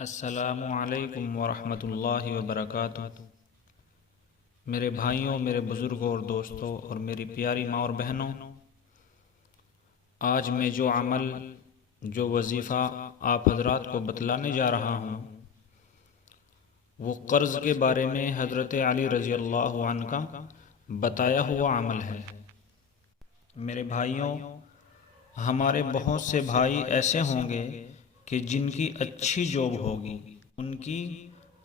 السلام علیکم ورحمۃ اللہ وبرکاتہ۔ میرے بھائیوں، میرے بزرگوں اور دوستوں اور میری پیاری ماں اور بہنوں، آج میں جو عمل، جو وظیفہ آپ حضرات کو بتلانے جا رہا ہوں وہ قرض کے بارے میں حضرت علی رضی اللہ عنہ کا بتایا ہوا عمل ہے۔ میرے بھائیوں، ہمارے بہت سے بھائی ایسے ہوں گے کہ جن کی اچھی جاب ہوگی، ان کی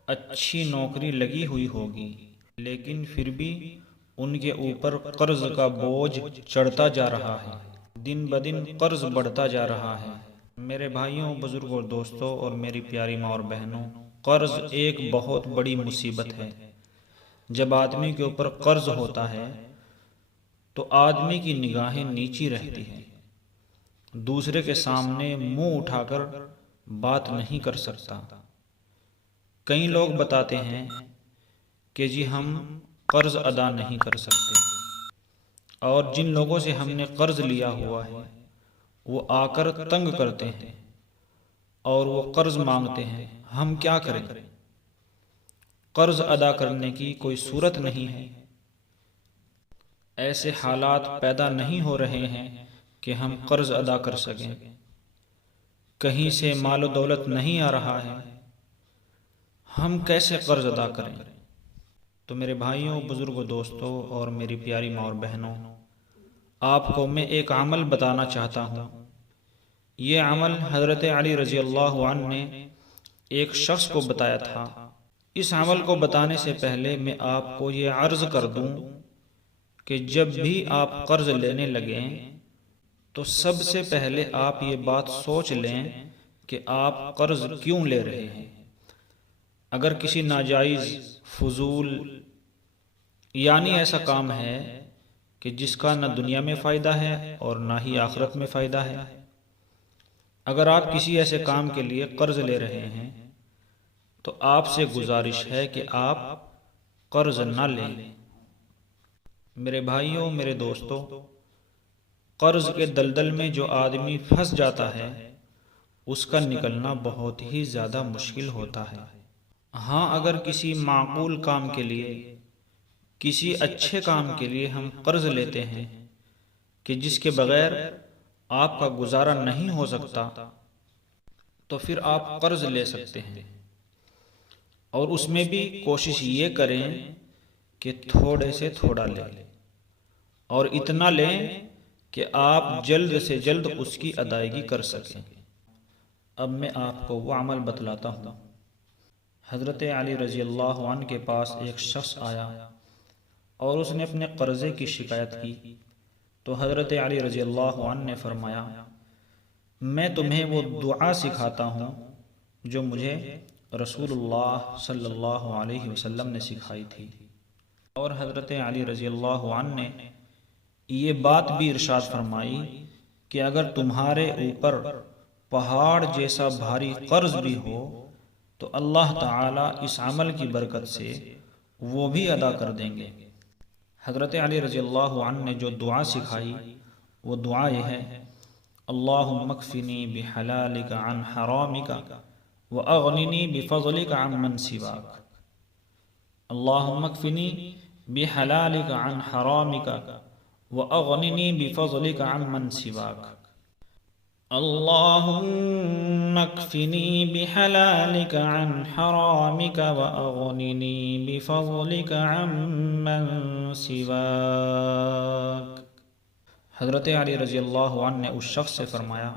اچھی نوکری لگی ہوئی ہوگی، لیکن پھر بھی ان کے اوپر قرض کا بوجھ چڑھتا جا رہا ہے، دن بدن قرض بڑھتا جا رہا ہے۔ میرے بھائیوں، بزرگوں، دوستوں اور میری پیاری ماں اور بہنوں، قرض ایک بہت بڑی مصیبت ہے۔ جب آدمی کے اوپر قرض ہوتا ہے تو آدمی کی نگاہیں نیچی رہتی ہیں، دوسرے کے سامنے منہ اٹھا کر بات نہیں کر سکتا۔ کئی لوگ بتاتے ہیں کہ جی ہم قرض ادا نہیں کر سکتے، اور جن لوگوں سے ہم نے قرض لیا ہوا ہے وہ آ کر تنگ کرتے ہیں اور وہ قرض مانگتے ہیں، ہم کیا کریں؟ قرض ادا کرنے کی کوئی صورت نہیں ہے، ایسے حالات پیدا نہیں ہو رہے ہیں کہ ہم قرض ادا کر سکیں، کہیں سے مال و دولت نہیں آ رہا ہے، ہم کیسے قرض ادا کریں؟ تو میرے بھائیوں، بزرگوں، دوستوں اور میری پیاری ماں اور بہنوں، آپ کو میں ایک عمل بتانا چاہتا ہوں۔ یہ عمل حضرت علی رضی اللہ عنہ نے ایک شخص کو بتایا تھا۔ اس عمل کو بتانے سے پہلے میں آپ کو یہ عرض کر دوں کہ جب بھی آپ قرض لینے لگیں تو سب سے پہلے آپ یہ بات سوچ لیں کہ آپ قرض کیوں لے رہے ہیں۔ اگر کسی ناجائز، فضول یعنی ایسا کام ہے کہ جس کا نہ دنیا میں فائدہ ہے اور نہ ہی آخرت میں فائدہ ہے، اگر آپ کسی ایسے کام کے لیے قرض لے رہے ہیں تو آپ سے گزارش ہے کہ آپ قرض نہ لیں۔ میرے بھائیوں، میرے دوستوں، قرض کے دلدل میں جو آدمی پھنس جاتا ہے اس کا نکلنا بہت ہی زیادہ مشکل ہوتا ہے۔ ہاں، اگر کسی معقول کام کے لیے، کسی اچھے کام کے لیے ہم قرض لیتے ہیں کہ جس کے بغیر آپ کا گزارا نہیں ہو سکتا، تو پھر آپ قرض لے سکتے ہیں، اور اس میں بھی کوشش یہ کریں کہ تھوڑے سے تھوڑا لیں، اور اتنا لیں کہ آپ جلد سے جلد اس کی ادائیگی کر سکیں۔ اب میں آپ کو وہ عمل بتلاتا ہوں۔ حضرت علی رضی اللہ عنہ کے پاس ایک شخص آیا اور اس نے اپنے قرضے کی شکایت کی، تو حضرت علی رضی اللہ عنہ نے فرمایا، میں تمہیں وہ دعا سکھاتا ہوں جو مجھے رسول اللہ صلی اللہ علیہ وسلم نے سکھائی تھی۔ اور حضرت علی رضی اللہ عنہ نے یہ بات بھی ارشاد فرمائی کہ اگر تمہارے اوپر پہاڑ جیسا بھاری قرض بھی ہو تو اللہ تعالیٰ اس عمل کی برکت سے وہ بھی ادا کر دیں گے۔ حضرت علی رضی اللہ عنہ نے جو دعا سکھائی وہ دعا یہ ہے، اللہم اکفنی بحلالک عن حرامک واغننی بفضلک عن من سواک۔ اللہم اکفنی بحلالک عن حرامک واغننی بفضلک عن من سواک۔ اللہم اکفنی بحلالک عن حرامک واغننی بفضلک عن من سواک۔ حضرت علی رضی اللہ عنہ نے اس شخص سے فرمایا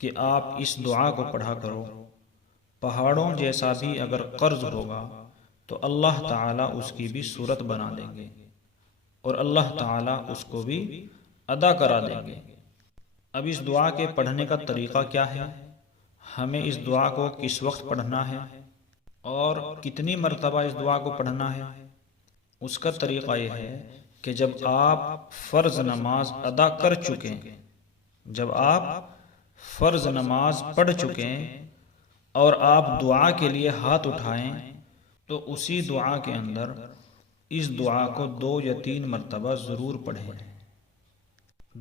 کہ آپ اس دعا کو پڑھا کرو، پہاڑوں جیسا بھی اگر قرض ہوگا تو اللہ تعالیٰ اس کی بھی صورت بنا دیں گے اور اللہ تعالیٰ اس کو بھی ادا کرا دیں گے۔ اب اس دعا کے پڑھنے کا طریقہ کیا ہے؟ ہمیں اس دعا کو کس وقت پڑھنا ہے اور کتنی مرتبہ اس دعا کو پڑھنا ہے؟ اس کا طریقہ یہ ہے کہ جب آپ فرض نماز ادا کر چکیں، جب آپ فرض نماز پڑھ چکیں اور آپ دعا کے لیے ہاتھ اٹھائیں تو اسی دعا کے اندر اس دعا کو 2 یا 3 مرتبہ ضرور پڑھیں۔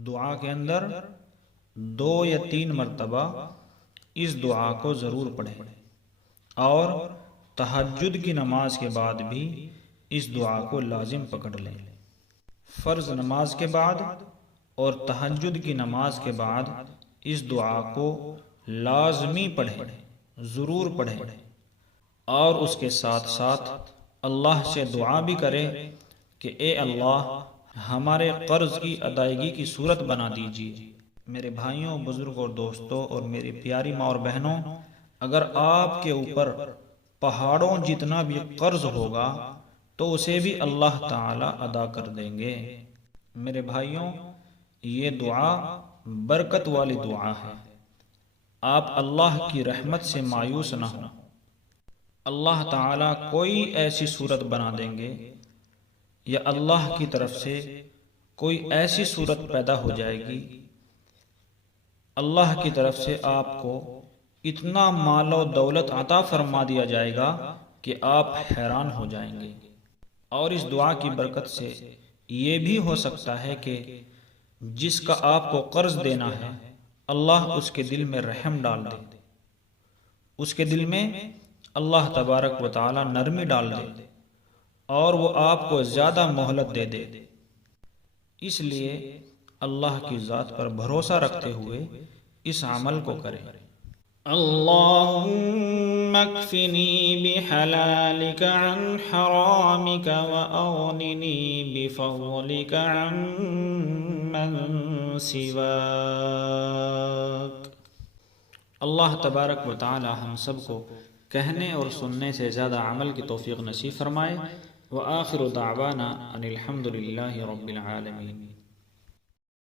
دعا کے اندر 2 یا 3 مرتبہ اس دعا کو ضرور پڑھیں۔ اور تہجد کی نماز کے بعد بھی اس دعا کو لازم پکڑ لیں۔ فرض نماز کے بعد اور تہجد کی نماز کے بعد اس دعا کو لازمی پڑھیں، ضرور پڑھیں، اور اس کے ساتھ ساتھ اللہ سے دعا بھی کرے کہ اے اللہ ہمارے قرض کی ادائیگی کی صورت بنا دیجیے۔ میرے بھائیوں، بزرگوں اور دوستوں اور میری پیاری ماں اور بہنوں، اگر آپ کے اوپر پہاڑوں جتنا بھی قرض ہوگا تو اسے بھی اللہ تعالی ادا کر دیں گے۔ میرے بھائیوں، یہ دعا برکت والی دعا ہے۔ آپ اللہ کی رحمت سے مایوس نہ ہوں۔ اللہ تعالیٰ کوئی ایسی صورت بنا دیں گے یا اللہ کی طرف سے کوئی ایسی صورت پیدا ہو جائے گی، اللہ کی طرف سے آپ کو اتنا مال و دولت عطا فرما دیا جائے گا کہ آپ حیران ہو جائیں گے۔ اور اس دعا کی برکت سے یہ بھی ہو سکتا ہے کہ جس کا آپ کو قرض دینا ہے اللہ اس کے دل میں رحم ڈال دے، اس کے دل میں اللہ تبارک و تعالی نرمی ڈال دے اور وہ آپ کو زیادہ مہلت دے دے۔ اس لیے اللہ کی ذات پر بھروسہ رکھتے ہوئے اس عمل کو کریں۔ اللہم اکفنی بحلالک عن حرامک واغننی بفضلک عن من سواک۔ اللہ تبارک و تعالی ہم سب کو کہنے اور سننے سے زیادہ عمل کی توفیق نصیب فرمائے۔ وآخر دعوانا ان الحمد للہ رب العالمین۔